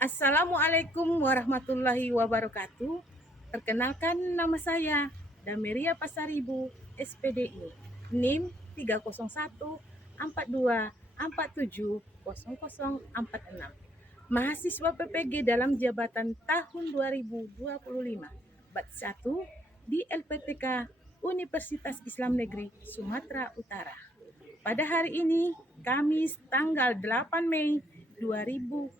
Assalamualaikum warahmatullahi wabarakatuh. Perkenalkan, nama saya Dameria Pasaribu, SPDI, NIM 30142470046, mahasiswa PPG dalam jabatan tahun 2025, batch 1 di LPTK Universitas Islam Negeri Sumatera Utara. Pada hari ini, Kamis tanggal 8 Mei 2025,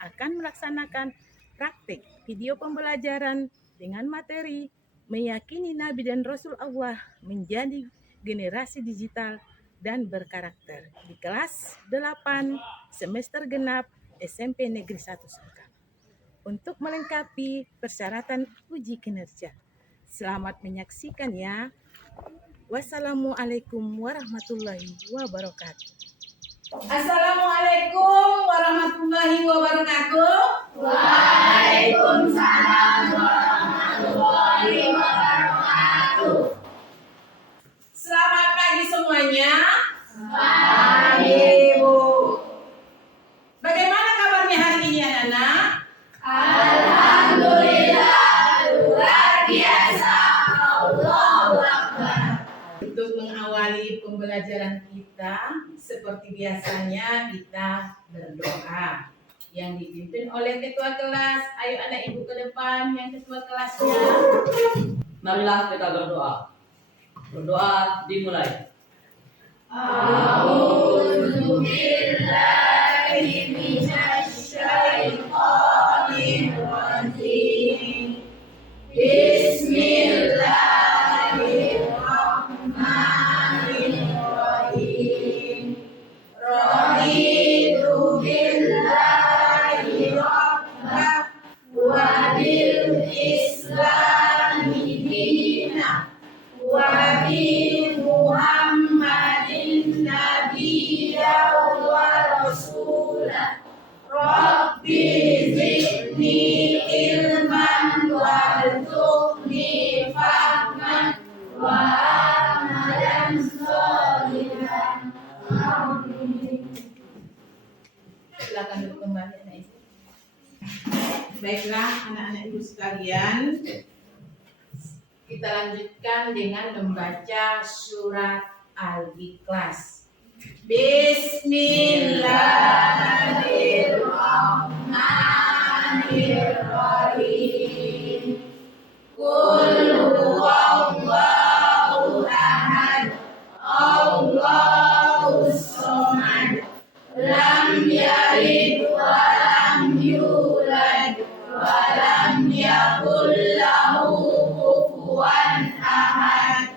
akan melaksanakan praktik video pembelajaran dengan materi meyakini Nabi dan Rasul Allah menjadi generasi digital dan berkarakter di kelas 8 semester genap SMP Negeri 1 Sukabumi. Untuk melengkapi persyaratan uji kinerja. Selamat menyaksikan ya. Wassalamualaikum warahmatullahi wabarakatuh. Assalamualaikum warahmatullahi wabarakatuh. Waalaikumsalam warahmatullahi wabarakatuh. Selamat pagi semuanya. Pagi, Bu. Bagaimana kabarnya hari ini anak-anak? Alhamdulillah, luar biasa. Allahu Akbar. Untuk mengawali pembelajaran kita, seperti biasanya kita berdoa yang dipimpin oleh ketua kelas. Ayo anak ibu ke depan yang ketua kelasnya. Marilah kita berdoa. Berdoa dimulai. A'udzu billahi minasy syaithanir rajim. Bismillahirrahmanirrahim. Raditu billahi rabbah wa bil islami dina wa bi Muhammadin nabiyya wa rasulah. Rabbi zidni ilman warzuqni fahman wa amalan sholihan. Amin. Silakan duduk kembali anak ibu. Baiklah anak-anak ibu sekalian, kita lanjutkan dengan membaca surat Al-Ikhlas. Bismillahirrahmanirrahim. Qul huwallahu ahad, Allahus samad, lam yalid wa lam yulad wa lam yakul lahu kufuwan ahad.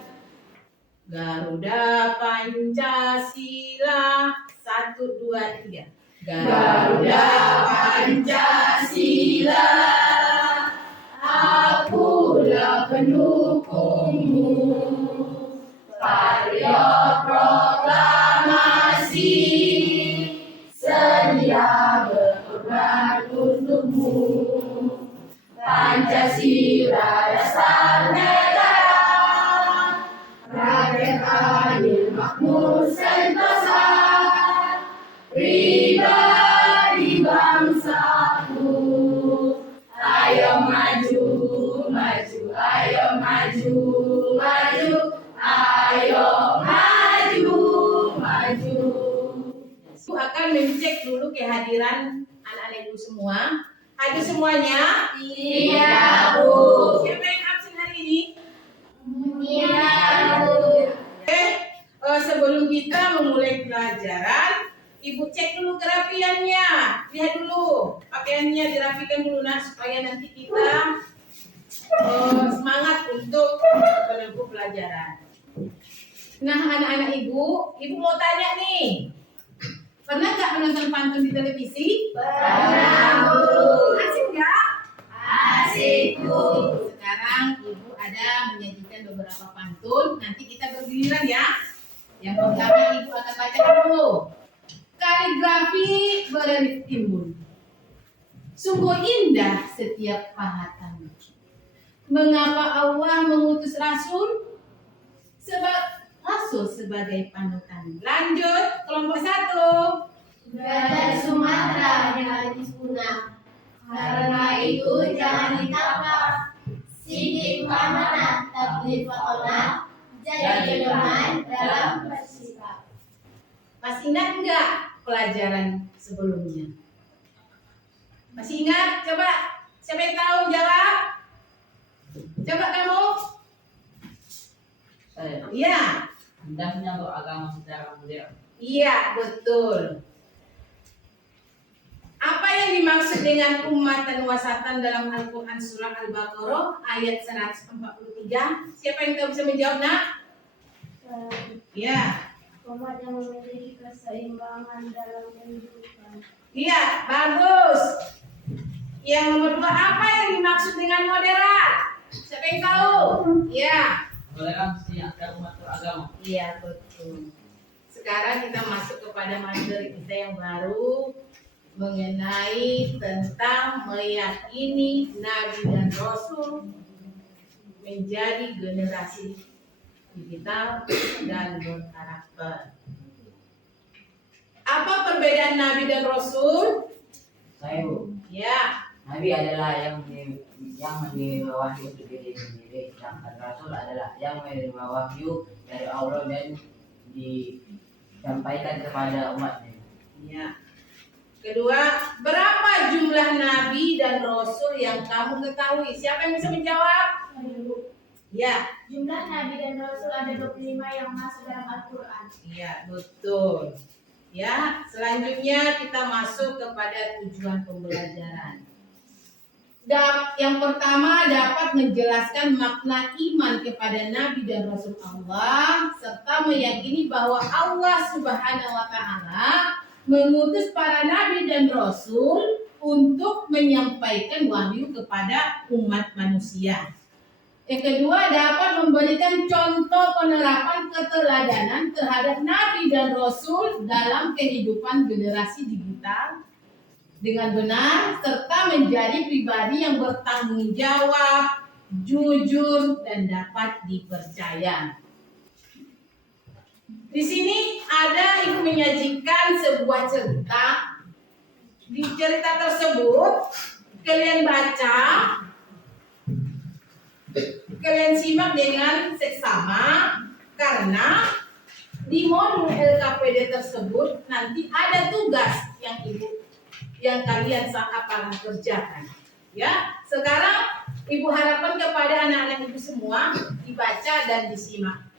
Garuda Pancasila, 1, 2, 3. Garuda Pancasila, akulah pendukungmu. Karya proklamasi, sedia berkorban untukmu. Pancasila dasar negara, rakyat adil makmur sentosa, pribadi bangsaku. Ayo maju, maju, ayo maju, maju, ayo maju, maju. Ibu akan mengecek dulu kehadiran anak-anak ibu semua. Hadir semuanya? Iya, Bu. Siapa yang absen hari ini? Iya, Bu. Oke, sebelum kita memulai pelajaran, ibu cek dulu kerapiannya. Lihat dulu pakaiannya, dirapikan dulu nah supaya nanti kita semangat untuk menempuh pelajaran. Nah anak-anak ibu mau tanya nih, pernah nggak menonton pantun di televisi? Pernah, Bu. Asik nggak? Asik, Bu. Sekarang ibu ada menyajikan beberapa pantun. Nanti kita bergiliran ya. Yang pertama ibu akan baca dulu. Kaligrafi berelik timbul. Sungguh indah setiap pahatan. Mengapa Allah mengutus Rasul? Sebab Rasul sebagai panutan. Lanjut kelompok 1. Gajah Sumatera yang hadis pun Karena itu jangan ditambah. Sidik amanah, taklif olah, jadi teman dalam bersikap. Masih ingat nggak pelajaran sebelumnya? Masih ingat? Coba siapa yang tahu jawab? Coba kamu. Saya. Iya. Hendaknya beragama secara modern. Iya, betul. Apa yang dimaksud dengan umat dan wasatan dalam Al-Quran surah Al-Baqarah ayat 143? Siapa yang tahu bisa menjawab, nak? Iya. Umat yang memiliki keseimbangan dalam kehidupan. Iya, bagus. Yang nomor 2, apa yang dimaksud dengan moderat? Siapa yang tahu? Iya. Toleransi antar umat beragama. Iya, betul. Sekarang kita masuk kepada materi kita yang baru mengenai tentang meyakini Nabi dan Rasul menjadi generasi digital dan berkarakter. Apa perbedaan Nabi dan Rasul? Saya Bu, Ya, Nabi adalah yang menerima wahyu untuk diri sendiri, sedangkan Rasul adalah yang menerima wahyu dari Allah dan disampaikan kepada umatnya. ya. Kedua, berapa jumlah Nabi dan Rasul yang kamu ketahui? Siapa yang bisa menjawab? Ya, Jumlah Nabi dan Rasul ada 25 yang masuk dalam Al-Quran. iya, betul. Ya, selanjutnya kita masuk kepada tujuan pembelajaran. Yang pertama dapat menjelaskan makna iman kepada Nabi dan Rasul Allah serta meyakini bahwa Allah Subhanahu wa taala mengutus para nabi dan rasul untuk menyampaikan wahyu kepada umat manusia. Yang kedua dapat memberikan contoh penerapan keteladanan terhadap nabi dan rasul dalam kehidupan generasi digital dengan benar serta menjadi pribadi yang bertanggung jawab, jujur dan dapat dipercaya. Di sini ada ibu menyajikan sebuah cerita. Di cerita tersebut kalian baca, kalian simak dengan seksama karena di modul LKPD tersebut nanti ada tugas yang kalian akan kerjakan. Ya, sekarang ibu harapkan kepada anak-anak ibu semua dibaca dan disimak.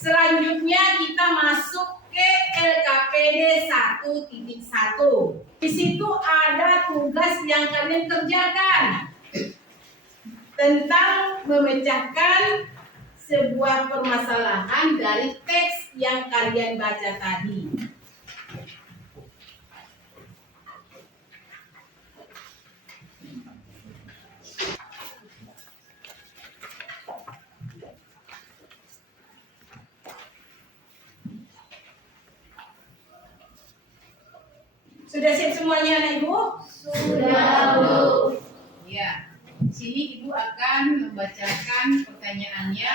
Selanjutnya kita masuk ke LKPD 1.1. Di situ ada tugas yang kalian kerjakan tentang memecahkan sebuah permasalahan dari teks yang kalian baca tadi. Sudah siap semuanya anak ibu? Sudah, Bu. Ya. Sini ibu akan membacakan pertanyaannya.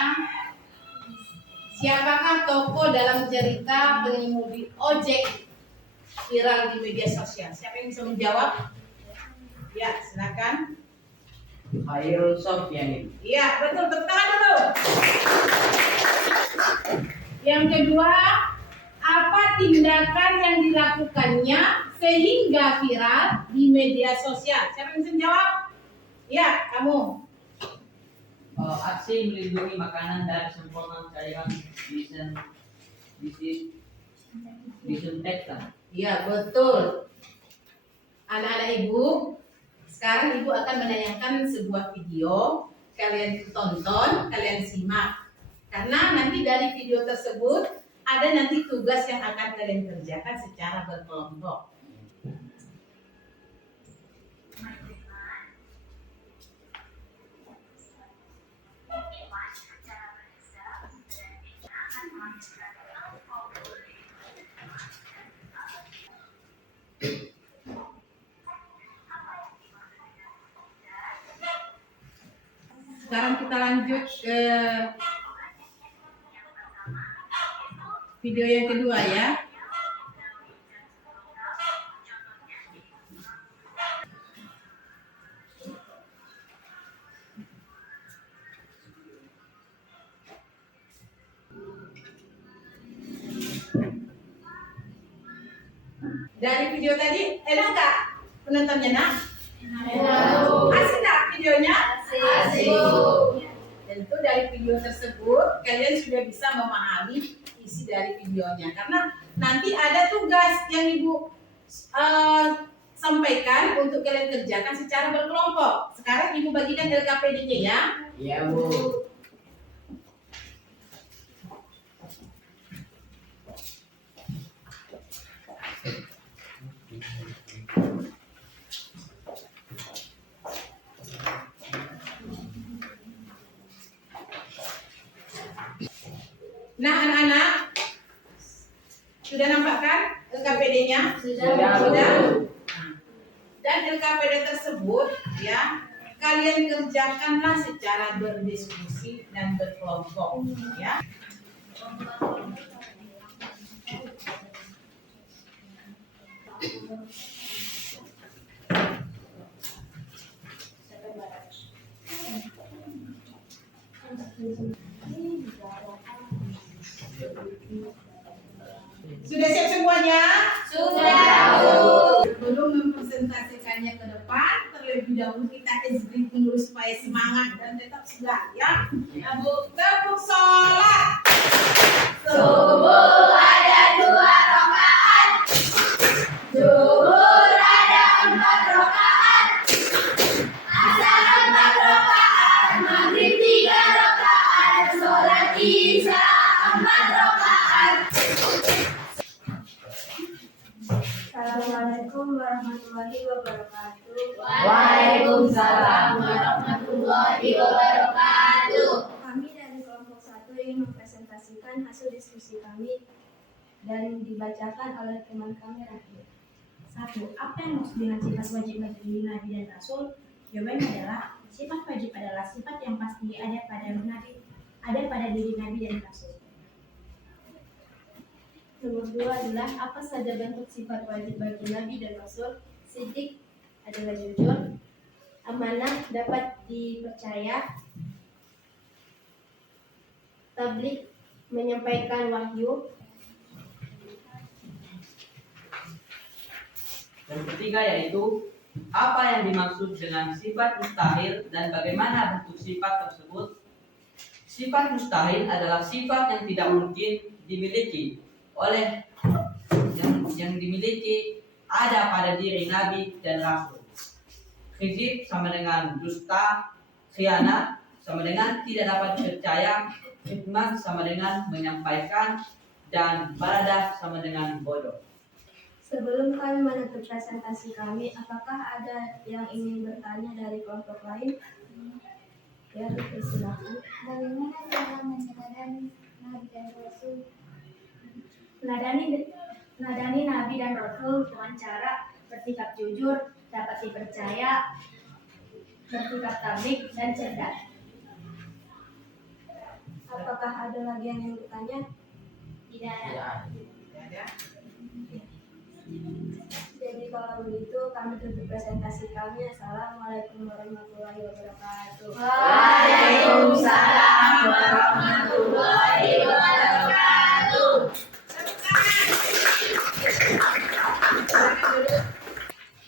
Siapakah tokoh dalam cerita pengemudi ojek viral di media sosial? Siapa yang bisa menjawab? Ya, silakan. Khairul Sofyan. Iya, betul. Tepuk tangan dulu. Yang kedua, apa tindakan yang dilakukannya sehingga viral di media sosial? Siapa yang bisa menjawab? Ya, kamu. Aksi melindungi makanan dari sempurna cairan disinfektan. Iya, betul. Anak-anak ibu, sekarang ibu akan menayangkan sebuah video. Kalian tonton, kalian simak. Karena nanti dari video tersebut ada nanti tugas yang akan kalian kerjakan secara berkelompok. Sekarang kita lanjut ke Video yang kedua ya. Dari video tadi enak nggak penontonnya nak? Asik nggak videonya? Asik. Tentu dari video tersebut kalian sudah bisa memahami isi dari videonya, karena nanti ada tugas yang ibu sampaikan untuk kalian kerjakan secara berkelompok. Sekarang ibu bagikan LKPD-nya ya. Iya, Bu. Nah anak-anak, sudah nampak kan LKPD-nya? Sudah. Sudah. Dan LKPD tersebut ya kalian kerjakanlah secara berdiskusi dan berkelompok ya. Sudah siap semuanya? Sebelum mempresentasikannya ke depan, terlebih dahulu kita SD dulu supaya semangat dan tetap segar ya. Tepuk sholat. Subuh ada 2 rakaat. Zuhur ada 4 rakaat. Asar 4 rakaat. Maghrib 3 rakaat. Sholat isya 4 rakaat. Assalamualaikum warahmatullahi wabarakatuh. Waalaikumsalam warahmatullahi wabarakatuh. Kami dari kelompok 1 ingin mempresentasikan hasil diskusi kami dan dibacakan oleh teman kami Rafi. 1. Apa yang maksud dengan sifat wajib bagi diri Nabi dan Rasul? Jawabannya adalah sifat wajib adalah sifat yang pasti ada pada diri Nabi dan Rasul. Nomor 2 adalah apa saja bentuk sifat wajib bagi Nabi dan Rasul? Siddiq adalah jujur, amanah dapat dipercaya, tabligh menyampaikan wahyu, Dan ketiga yaitu apa yang dimaksud dengan sifat mustahil dan bagaimana bentuk sifat tersebut. Sifat mustahil adalah sifat yang tidak mungkin dimiliki oleh yang dimiliki ada pada diri Nabi dan Rasul. Khizib sama dengan dusta, khianat sama dengan tidak dapat dipercaya, hikmat sama dengan menyampaikan, dan baladah sama dengan bodoh. Sebelum kami menutup presentasi kami, apakah ada yang ingin bertanya dari kelompok lain? Ya, silakan. Bagaimana cara meneladani Nabi dan Rasul? Meladani Nabi dan Rasul dengan cara bersikap jujur, dapat dipercaya, bersikap tabligh dan cerdas. Apakah ada lagi yang ingin bertanya? Tidak ada. Ya. Jadi kalau begitu kami tutup presentasi kami. Assalamualaikum warahmatullahi wabarakatuh. Waalaikumsalam warahmatullahi wabarakatuh.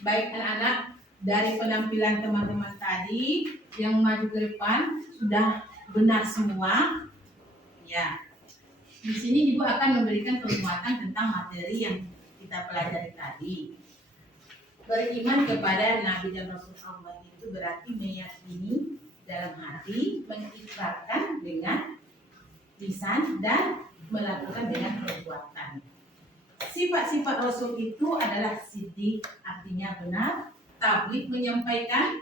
Baik anak-anak, dari penampilan teman-teman tadi yang maju ke depan sudah benar semua. Ya. Di sini ibu akan memberikan penguatan tentang materi yang kita pelajari tadi. Beriman kepada Nabi dan Rasul Allah itu berarti meyakini dalam hati, mengikrarkan dengan lisan dan melakukan dengan perbuatan. Sifat-sifat Rasul itu adalah siddiq, artinya benar, tabligh menyampaikan,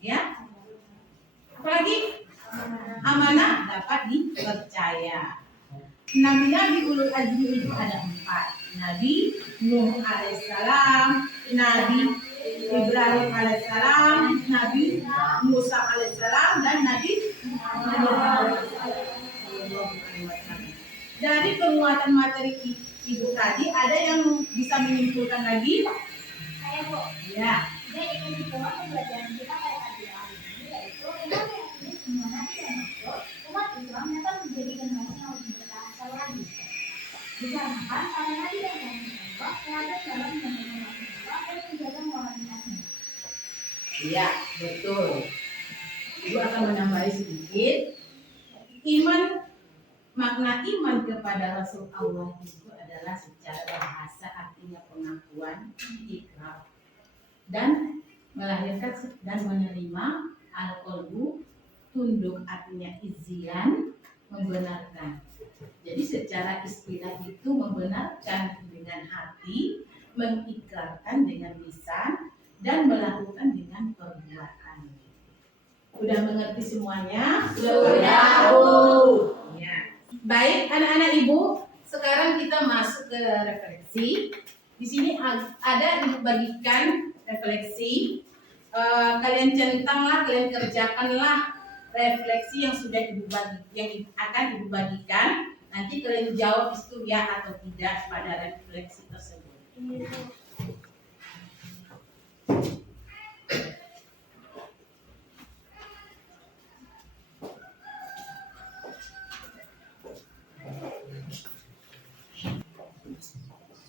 ya. Apalagi amanah dapat dipercaya. Nabi-nabi ulul azmi itu ada 4. Nabi Nuh alaihissalam, Nabi Ibrahim alaihissalam, Nabi Musa alaihissalam, dan Nabi Muhammad sallallahu alaihi wasallam. Dari Dari penguatan materi Ibu tadi, ada yang bisa menyimpulkan lagi? Saya Bu, Ya. jadi kesimpulan pembelajaran kita pada pagi hari ini yaitu kita meyakini semua nabi dan rasul umat Islam dapat menjadi generasi yang lebih bertakwa lagi. Dikarenakan para nabi dan rasul teladan dalam menjaga Allah dan menjaga moralitasnya. Iya, betul. Ibu akan menambahi sedikit. Makna iman kepada Rasul Allah itu adalah secara bahasa artinya pengakuan, ikrar, dan melahirkan dan menerima al-qalbu, tunduk artinya izyan, membenarkan. Jadi secara istilah itu membenarkan dengan hati, mengikrarkan dengan lisan, dan melakukan dengan perbuatan. Udah mengerti semuanya? Sudah, Bu. Ya. Baik, anak-anak Ibu, sekarang kita masuk ke refleksi. Di sini ada Ibu bagikan refleksi. Kalian centanglah, kalian kerjakanlah refleksi yang sudah yang akan Ibu bagikan. Nanti kalian jawab itu ya atau tidak pada refleksi tersebut.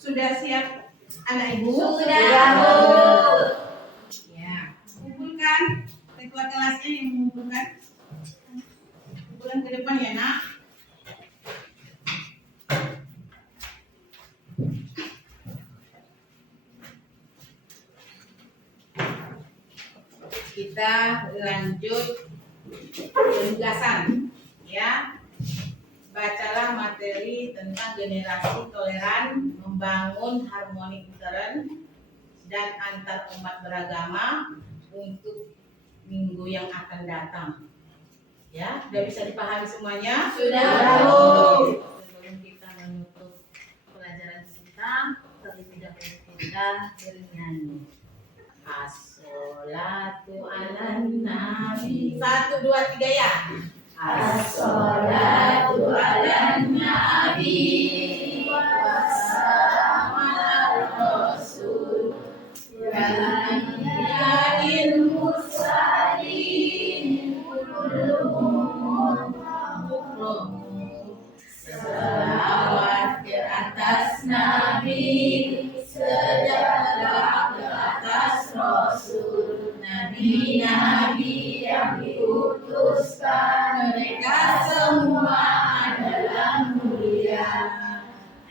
Sudah siap anak Ibu? Sudah, Bu. Ya, kumpulkan ketua kelasnya yang mengumpulkan. Kumpulkan ke depan ya, Nak. Kita lanjut penugasan, ya. Bacalah materi tentang generasi toleran, membangun harmoni intern dan antar umat beragama untuk minggu yang akan datang. Ya, sudah bisa dipahami semuanya? Sudah, Bu. Sebelum kita menutup pelajaran kita, terlebih dahulu kita bernyanyi. As-sholatu ala nabi. 1, 2, 3 ya. As-sholatu ala nabi wassalamu ala rasul Ya'il mursalin kulluhum selawat ke atas nabi, sejahtera ke atas rasul, nabi-nabi yang diutuskan, mereka semua adalah mulia.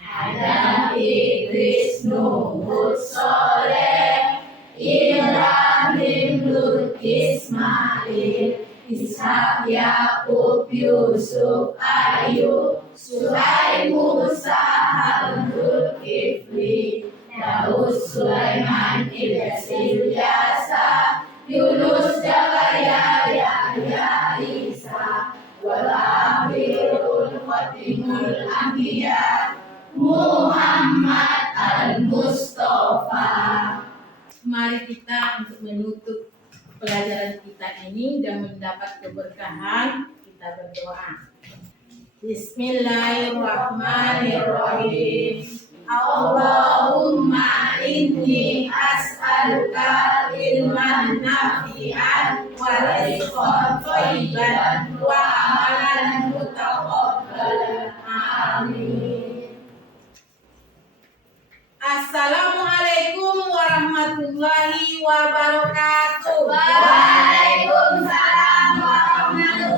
Adam, Idris, Nuh, Hud, Soleh, Ibrahim, Lut, Ismail, Ishak, Yakub, Yusuf, Ayub, Suhaib, Musa, Harun, Zulkifli, Daud, Sulaiman, Ilyas, Ilyasa, Yunus, Zakaria, Yahya, Isa, wal akhirul khatimul anbiya, Muhammad al-Mustafa. Mari kita untuk menutup pelajaran kita ini dan mendapat keberkahan, kita berdoa. Bismillahirrahmanirrahim. Allahumma inni as'aluka ilman nafi'an wa rizqan thayyiban wa amalan mutaqabbalan. Amin. Assalamualaikum warahmatullahi wabarakatuh. Waalaikumsalam warahmatullahi